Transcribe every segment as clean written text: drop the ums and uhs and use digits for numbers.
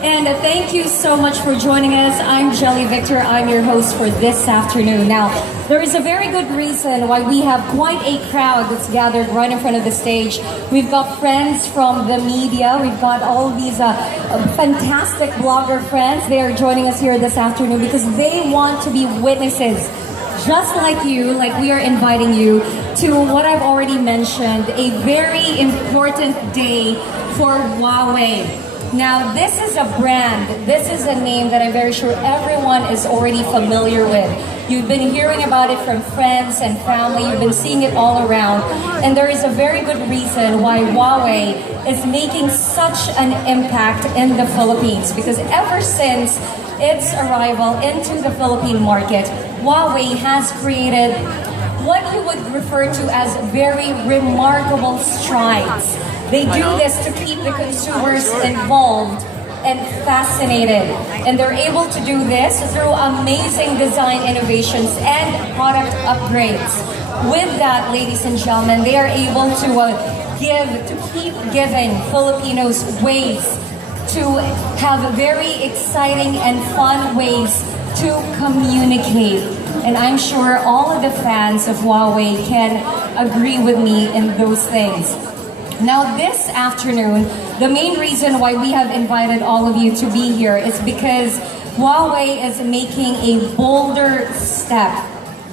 And thank you so much for joining us. I'm Jelly Victor. I'm your host for this afternoon. Now, there is a very good reason why we have quite a crowd that's gathered right in front of the stage. We've got friends from the media. We've got all these fantastic blogger friends. They are joining us here this afternoon because they want to be witnesses, just like you, like we are inviting you to what I've already mentioned, a very important day for Huawei. Now, this is a brand, this is a name that I'm very sure everyone is already familiar with. You've been hearing about it from friends and family, you've been seeing it all around, and there is a very good reason why Huawei is making such an impact in the Philippines, because ever since its arrival into the Philippine market, Huawei has created what you would refer to as very remarkable strides. They do this to keep the consumers involved and fascinated. And they're able to do this through amazing design innovations and product upgrades. With that, ladies and gentlemen, they are able to keep giving Filipinos ways to have very exciting and fun ways to communicate. And I'm sure all of the fans of Huawei can agree with me in those things. Now, this afternoon, the main reason why we have invited all of you to be here is because Huawei is making a bolder step.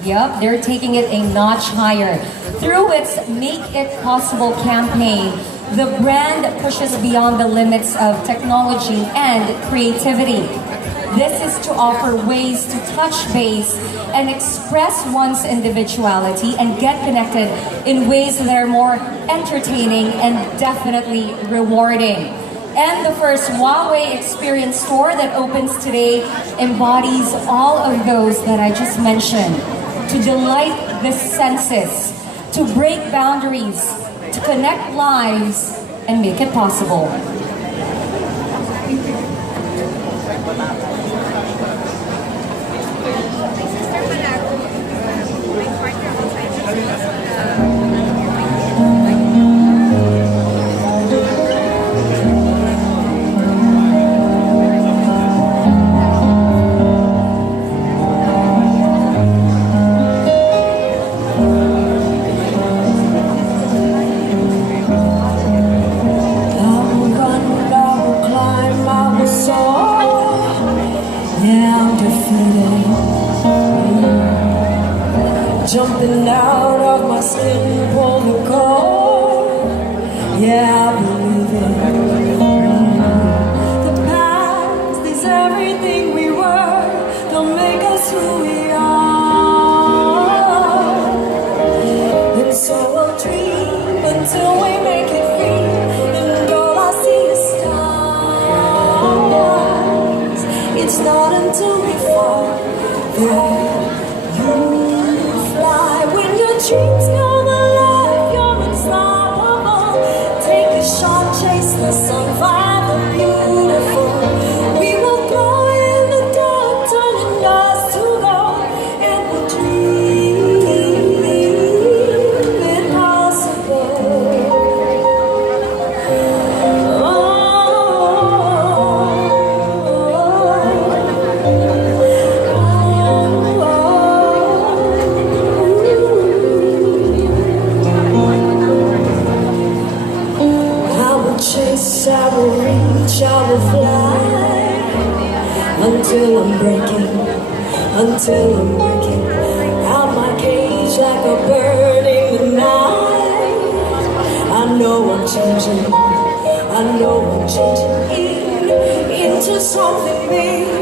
Yep, they're taking it a notch higher. Through its Make It Possible campaign, the brand pushes beyond the limits of technology and creativity. This is to offer ways to touch base and express one's individuality and get connected in ways that are more entertaining and definitely rewarding. And the first Huawei Experience store that opens today embodies all of those that I just mentioned, to delight the senses, to break boundaries, to connect lives, and make it possible. Jumping out of my skin, pull the cord. Yeah, I believe it. The past is everything we were. Don't make us who we are. And so we'll dream until we make it free. And all I see is stars. It's not until we fall that you dreams come alive, you're unstoppable. Take a shot, chase the sun, find the beautiful. We will glow in the dark, turning us to gold. And we'll dream impossible. I will reach, I will fly until I'm breaking out my cage like a bird in the night. I know I'm changing into something big.